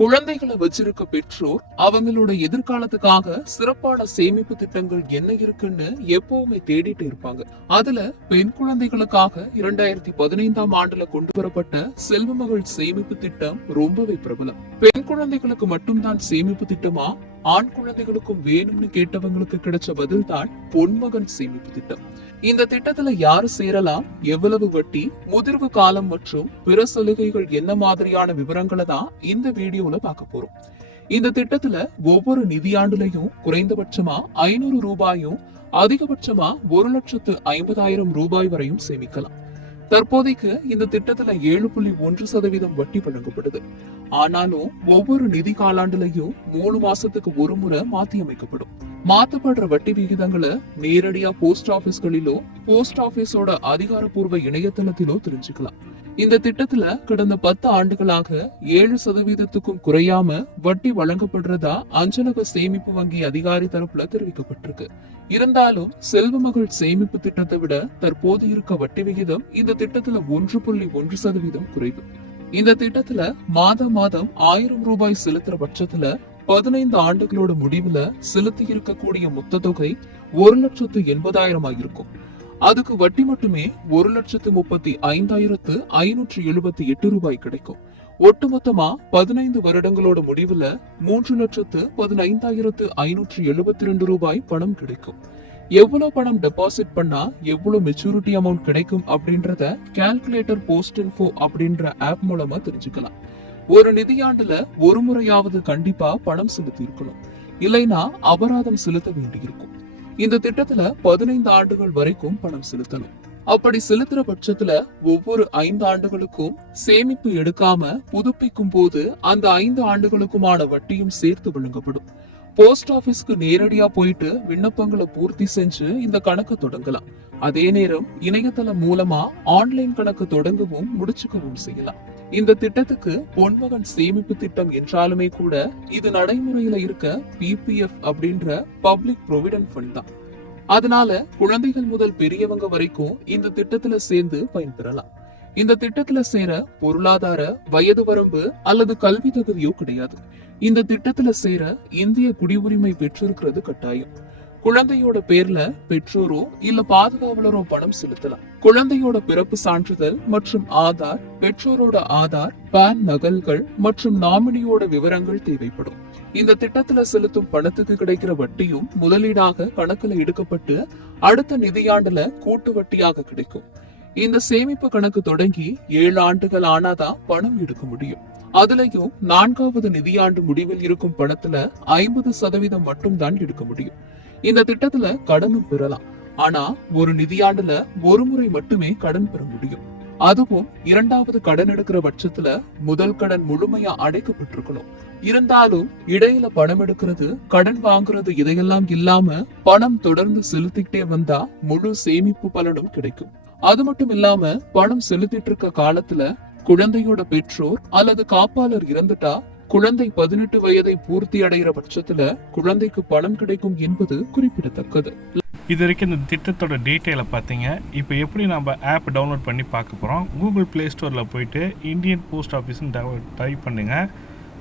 குழந்தைகளை வச்சிருக்க பெற்றோர் அவங்களோட எதிர்காலத்துக்காக சிறப்பான சேமிப்பு திட்டங்கள் என்ன இருக்குன்னு எப்பவுமே தேடிட்டு இருப்பாங்க. அதுல பெண் குழந்தைகளுக்காக 2015ஆம் ஆண்டுல கொண்டு வரப்பட்ட செல்வமகள் சேமிப்பு திட்டம் ரொம்பவே பிரபலம். பெண் குழந்தைகளுக்கு மட்டும்தான் சேமிப்பு திட்டமா, ஆண் குழந்தைகளுக்கும் வேணும்னு கேட்டவங்களுக்கு கிடைச்ச பதில் தான் பொன்மகன் சேமிப்பு திட்டம். இந்த திட்டத்துல யாரு சேரலாம், எவ்வளவு வட்டி, முதிர்வு காலம் மற்றும் பிற சலுகைகள் என்ன மாதிரியான விவரங்களை தான் இந்த வீடியோல பார்க்க போறோம். இந்த திட்டத்துல ஒவ்வொரு நிதியாண்டுலையும் குறைந்தபட்சமா 500 ரூபாயும் அதிகபட்சமா 1,50,000 ரூபாய் வரையும் சேமிக்கலாம். தற்போதைக்கு இந்த திட்டத்துல 7.1% வட்டி வழங்கப்படுது. ஆனாலும் ஒவ்வொரு நிதி காலாண்டுலையும் 3 மாசத்துக்கு ஒரு முறை மாத்தி அமைக்கப்படும். மாத்தப்படுற வட்டி விகிதங்களை நேரடியா போஸ்ட் ஆபீஸ்களிலோ போஸ்ட் ஆபீஸோட அதிகாரப்பூர்வ இணையதளத்திலோ தெரிஞ்சுக்கலாம். இந்த திட்டத்துல கடந்த 10 ஆண்டுகளாக 7%க்கும் குறையாம வட்டி வழங்கப்படுறதா அஞ்சலக சேமிப்பு வங்கி அதிகாரி தரப்புல தெரிவிக்கப்பட்டிருக்கு. இருந்தாலும் செல்வமகள் சேமிப்பு திட்டத்தை விட தற்போது இருக்க வட்டி விகிதம் இந்த திட்டத்துல 1.1% குறைவு. இந்த திட்டத்துல மாதம் 1000 ரூபாய் செலுத்துற பட்சத்துல 15 ஆண்டுகளோட முடிவுல செலுத்தி இருக்கக்கூடிய மொத்த தொகை 1,80,000 இருக்கும். அதுக்கு வட்டி மட்டுமே 1,35,578 ரூபாய் கிடைக்கும். ஒட்டுமொத்தமா 15 வருடங்களோட முடிவுல 3,15,572 ரூபாய் பணம் கிடைக்கும். எவ்வளவு பணம் டெபாசிட் பண்ணா எவ்வளவு மெச்சூரிட்டி அமௌண்ட் கிடைக்கும் அப்படின்றத கால்குலேட்டர் போஸ்ட் இன்ஃபோ அப்படின்ற ஆப் மூலமா தெரிஞ்சுக்கலாம். ஒரு நிதியாண்டுல ஒரு முறையாவது கண்டிப்பா பணம் செலுத்தி இருக்கணும், இல்லைன்னா அபராதம் செலுத்த வேண்டியிருக்கும். இந்த திட்டத்துல 15 ஆண்டுகள் வரைக்கும் பணம் செலுத்தணும். அப்படி செலுத்துற பட்சத்துல ஒவ்வொரு 5 ஆண்டுகளுக்கும் சேமிப்பு எடுக்காம புதுப்பிக்கும் போது அந்த 5 ஆண்டுகளுக்குமான வட்டியும் சேர்த்து வழங்கப்படும். போஸ்ட் ஆபீஸ்க்கு நேரடியா போயிட்டு விண்ணப்பங்களை பூர்த்தி செஞ்சு இந்த கணக்கு தொடங்கலாம். அதே நேரம் இணையதளம் மூலமா ஆன்லைன் கணக்கு தொடங்கவும் முடிச்சுக்கவும் செய்யலாம். இந்த திட்டத்துக்கு பொன்மகன் சேமிப்பு திட்டம் என்றாலுமே கூட இது நடைமுறையில இருக்க PPF அப்படின்ற பப்ளிக் ப்ரொவிடென்ட் ஃபண்ட் தான். அதனால குழந்தைகள் முதல் பெரியவங்க வரைக்கும் இந்த திட்டத்துல சேர்ந்து பயன்பெறலாம். இந்த திட்டத்துல சேர பொருளாதார, வயது வரம்பு அல்லது கல்வி தகுதியோ கிடையாது. இந்த திட்டத்துல சேர இந்திய குடியுரிமை பெற்றிருக்கிறது கட்டாயம். குழந்தையோட பேர்ல பெற்றோரோ இல்ல பாதுகாவலரோ பணம் செலுத்தலாம். குழந்தையோட பிறப்பு சான்றிதழ் மற்றும் ஆதார், பெற்றோரோட ஆதார், பான் நகல்கள் மற்றும் நாமினியோட விவரங்கள் தேவைப்படும். இந்த திட்டத்துல செலுத்தும் பணத்துக்கு கிடைக்கிற வட்டியும் முதலீடாக கணக்குல எடுக்கப்பட்டு அடுத்த நிதியாண்டுல கூட்டு வட்டியாக கிடைக்கும். இந்த சேமிப்பு கணக்கு தொடங்கி 7 ஆண்டுகள் ஆனாதான் பணம் எடுக்க முடியும். அதுலயும் 4வது நிதியாண்டு முடிவில் இருக்கும் பணத்துல 50% மட்டும் தான் எடுக்க முடியும். இந்த திட்டத்துல கடனும் பெறலாம். ஆனா ஒரு நிதியாண்டுல ஒரு முறை மட்டுமே கடன் பெற முடியும். அதுவும் 2வது கடன் எடுக்கிற பட்சத்துல முதல் கடன் முழுமையா அடைக்கப்பட்டிருக்கணும். இருந்தாலும் இடையில பணம் எடுக்கிறது, கடன் வாங்குறது இதையெல்லாம் இல்லாம பணம் தொடர்ந்து செலுத்திக்கிட்டே வந்தா முழு சேமிப்பு பலனும் கிடைக்கும். அது மட்டும் இல்லாம பணம் செலுத்திட்டு இருக்க காலத்துல குழந்தையோட பெற்றோர் அல்லது காப்பாளர் இறந்துட்டா குழந்தை 18 வயதை பூர்த்தி அடைகிற பட்சத்துல குழந்தைக்கு பணம் கிடைக்கும் என்பது குறிப்பிடத்தக்கது. இது வரைக்கும் இந்த திட்டத்தோட டீட்டெயிலை பார்த்தீங்க. இப்போ எப்படி நம்ம ஆப் டவுன்லோட் பண்ணி பார்க்க போகிறோம். கூகுள் ப்ளே ஸ்டோரில் போயிட்டு இந்தியன் போஸ்ட் ஆஃபீஸ்ன்னு டைப் பண்ணுங்க.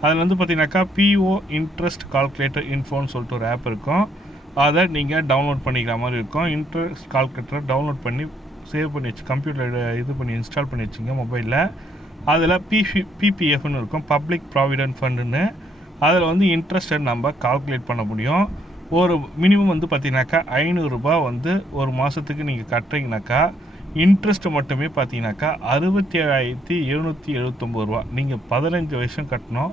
அதில் வந்து பார்த்தீங்கன்னாக்கா PO இன்ட்ரெஸ்ட் கால்குலேட்டர் இன்ஃபோன்னு சொல்லிட்டு ஒரு ஆப் இருக்கும். அதை நீங்கள் டவுன்லோட் பண்ணிக்கிற மாதிரி இருக்கும். இன்ட்ரெஸ்ட் கால்குலேட்டரை டவுன்லோட் பண்ணி சேவ் பண்ணி வச்சு கம்ப்யூட்டரில் இது பண்ணி இன்ஸ்டால் பண்ணி வச்சுங்க மொபைலில். அதில் PPFன்னு இருக்கும், பப்ளிக் ப்ராவிடென்ட் ஃபண்டுன்னு. அதில் வந்து இன்ட்ரெஸ்ட்டை நம்ம கால்குலேட் பண்ண முடியும். ஒரு மினிமம் வந்து பார்த்தீங்கன்னாக்கா 500 ரூபாய் வந்து ஒரு மாதத்துக்கு நீங்கள் கட்டுறீங்கனாக்கா இன்ட்ரெஸ்ட்டு மட்டுமே பார்த்தீங்கன்னாக்கா 67,779 ரூபா. நீங்கள் 15 வருஷம் கட்டணும்.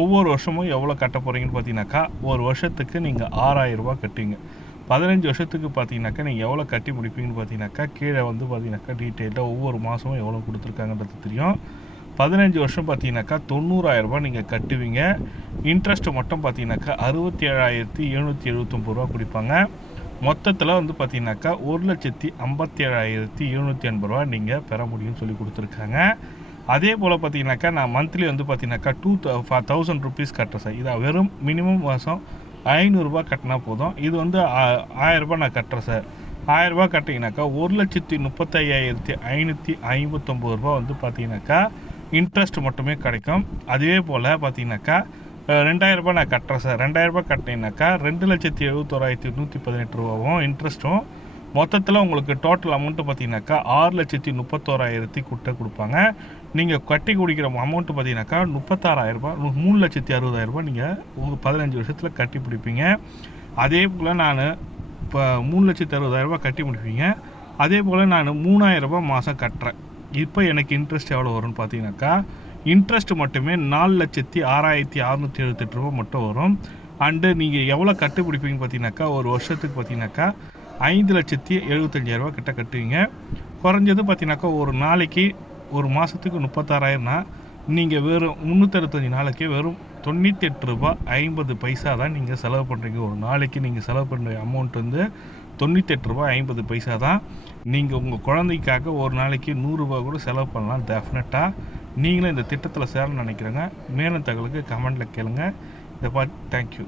ஒவ்வொரு வருஷமும் எவ்வளோ கட்ட போகிறீங்கன்னு பார்த்தீங்கன்னாக்கா ஒரு வருஷத்துக்கு நீங்கள் 6,000 ரூபா கட்டுவீங்க. 15 வருஷத்துக்கு பார்த்தீங்கன்னாக்கா நீங்கள் எவ்வளோ கட்டி முடிப்பீங்கன்னு பார்த்தீங்கன்னாக்கா கீழே வந்து பார்த்தீங்கன்னாக்கா டீட்டெயிலாக ஒவ்வொரு மாதமும் எவ்வளோ கொடுத்துருக்காங்கன்றது தெரியும். 15 வருஷம் பார்த்தீங்கன்னாக்கா 90,000 ரூபா நீங்கள் கட்டுவீங்க. இன்ட்ரெஸ்ட்டு மட்டும் பார்த்தீங்கன்னாக்கா 67,779 ரூபா கொடுப்பாங்க. மொத்தத்தில் வந்து பார்த்தீங்கன்னாக்கா 1,57,780 ரூபா நீங்கள் பெற முடியும்னு சொல்லி கொடுத்துருக்காங்க. அதே போல் பார்த்தீங்கன்னாக்கா நான் மந்த்லி வந்து பார்த்தீங்கன்னாக்கா 2,000 ருபீஸ் கட்டுறேன் சார். இதை வெறும் மினிமம் மாதம் 500 ரூபா கட்டினா போதும். இது வந்து 1000 ரூபா நான் கட்டுறேன் சார். 1000 ரூபா கட்டிங்கனாக்கா 1,35,559 ரூபா வந்து பார்த்தீங்கன்னாக்கா இன்ட்ரெஸ்ட் மட்டுமே கிடைக்கும். அதே போல் பார்த்தீங்கன்னாக்கா 2000 ரூபாய் நான் கட்டுறேன் சார், 2000 ரூபாய் கட்டினீங்கன்னாக்கா 2,71,118 ரூபாவும் இன்ட்ரெஸ்ட்டும், மொத்தத்தில் உங்களுக்கு டோட்டல் அமௌண்ட்டு பார்த்தீங்கன்னாக்கா 6,31,000 கிட்ட கொடுப்பாங்க. நீங்கள் கட்டி குடிக்கிற அமௌண்ட்டு பார்த்தீங்கன்னாக்கா 36,000 ரூபாய், 3,60,000 ரூபாய் நீங்கள் உங்கள் 15 வருஷத்தில் கட்டி பிடிப்பீங்க. அதே போல் நான் இப்போ 3,60,000 ரூபாய் கட்டி முடிப்பீங்க. அதே போல் நான் 3,000 ரூபாய் மாதம் கட்டுறேன். இப்போ எனக்கு இன்ட்ரெஸ்ட் எவ்வளோ வரும்னு பார்த்தீங்கன்னாக்கா, இன்ட்ரெஸ்ட் மட்டுமே 4,06,678 ரூபா மட்டும் வரும். அண்டு நீங்கள் எவ்வளோ கட்டு பிடிப்பீங்கன்னு பார்த்தீங்கன்னாக்கா, ஒரு வருஷத்துக்கு பார்த்தீங்கன்னாக்கா 5,75,000 ரூபா கிட்ட கட்டுவீங்க. குறைஞ்சது பார்த்தீங்கன்னாக்கா ஒரு நாளைக்கு ஒரு மாதத்துக்கு 36,000னா நீங்கள் வெறும் 365 நாளைக்கு வெறும் 98 ரூபா 50 பைசா தான் நீங்கள் செலவு பண்ணுறீங்க. ஒரு நாளைக்கு நீங்கள் செலவு பண்ணுற அமௌண்ட் வந்து 98 ரூபா 50 பைசா தான். நீங்கள் உங்கள் குழந்தைக்காக ஒரு நாளைக்கு 100 ரூபா கூட செலவு பண்ணலாம் டெஃபினட்டாக. நீங்களும் இந்த திட்டத்தில் சேரணும்னு நினைக்கிறேங்க. மேலும் தகவலுக்கு கமெண்ட்டில் கேளுங்க. இதை பார்த்து தேங்க்யூ.